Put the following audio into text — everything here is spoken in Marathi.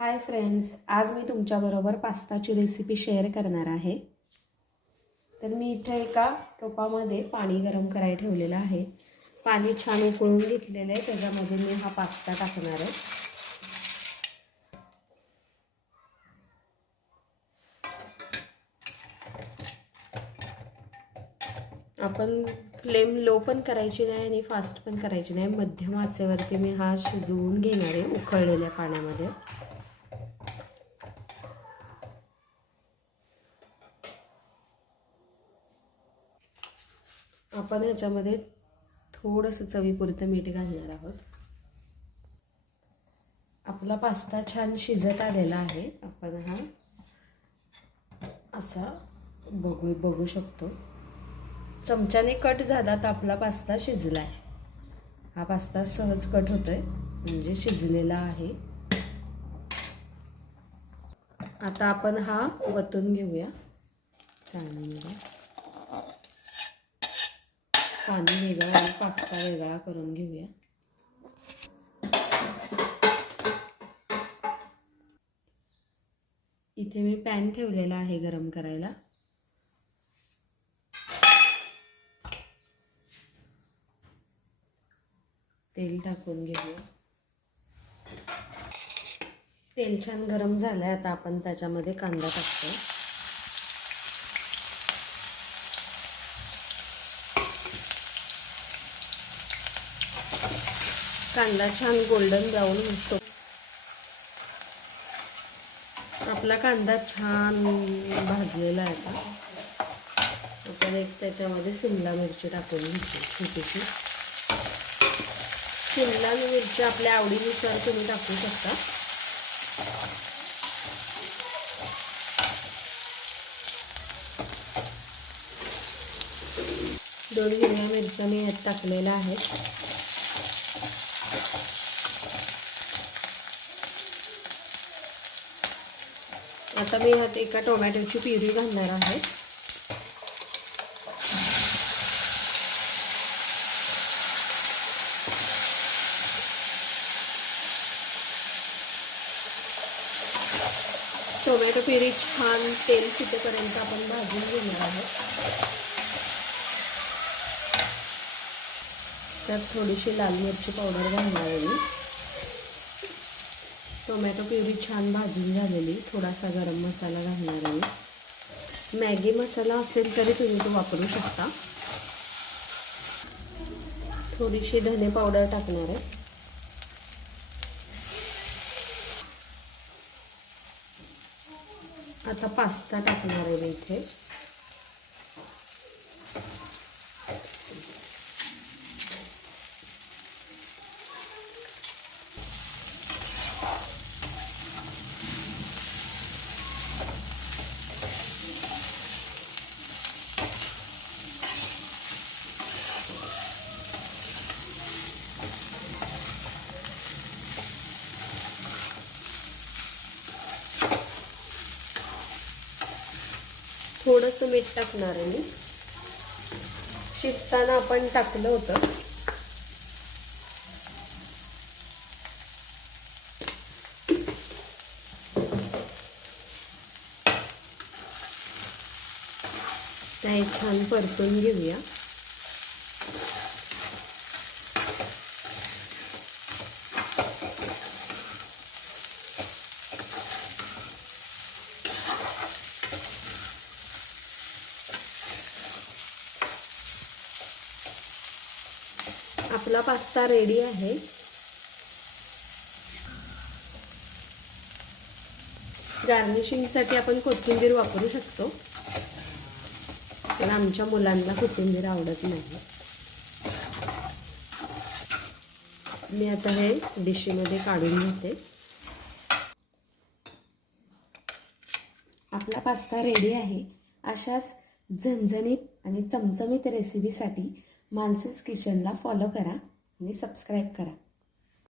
हाय फ्रेंड्स, आज मी तुमच्याबरोबर पास्ताची रेसिपी शेअर करणार आहे। तर मी इथे एका टोपामध्ये पाणी गरम करायला ठेवलेलं आहे। पाणी छान उकळून घेतलेलं आहे। त्याच्यामध्ये मी हा पास्ता टाकणार आहे। आपण फ्लेम लो पण करायची नाही आणि फास्ट पण करायची नाही, मध्यम आचेवरती मी हा शिजवून घेणार आहे उकळलेल्या पाण्यामध्ये। आपण ह्याच्यामध्ये थोडंसं चवीपुरतं मीठ घालणार आहोत। आपला पास्ता छान शिजत आलेला आहे। आपण हा असा बघू शकतो। चमच्याने कट झाला तर आपला पास्ता शिजला आहे। हा पास्ता सहज कट होतोय म्हणजे शिजलेला आहे। आता आपण हा वतून घेऊया चाळणीमध्ये। पाणी वेगळं आणि पास्ता वेगळा करून घेऊया। इथे मी पॅन ठेवलेला आहे गरम करायला। तेल टाकून घेऊया। तेल छान गरम झालंय। आता आपण त्याच्यामध्ये कांदा टाकतो। कांदा छान गोल्डन ब्राऊन होतो। आपला कांदा छान भाजलेला आहे। आता आपण एक त्याच्यामध्ये शिमला मिरची टाकून घ्यायची छोटीशी। शिमला मिरची आपल्या आवडीनुसार तुम्ही टाकू शकता। दोन हिरव्या मिरच्या मी यात टाकलेल्या आहेत। आता मी यात एका टोमॅटोची प्युरी घालणार आहे। टोमॅटो प्युरी छान तेल सुटेपर्यंत आपण भाजून घेणार आहोत। त्यात थोडीशी लाल मिरची पावडर घालणार आहे मी। टोमॅटो प्युरी छान भाजून झालेली। थोडासा गरम मसाला घालणार आहे। मॅगी मसाला असेल तरी तुम्ही तो वापरू शकता। थोडीशी धने पावडर टाकणार आहे। आता पास्ता टाकणार आहे मी इथे। थोडंसं मीठ टाकणार आहे मी। शिजताना आपण टाकलं होतं। ते छान परतून घेऊया। आपला पास्ता रेडी आहे। गार्निशिंगसाठी आपण कोथिंबीर वापरू शकतो, पण आमच्या मुलांना कोथिंबीर आवडत नाही। मी आता हे डिशमध्ये काढून घेते। आपला पास्ता रेडी आहे। अशाच झणझणीत आणि चमचमीत रेसिपीसाठी मानसीज किचनला फॉलो करा आणि सबस्क्राईब करा।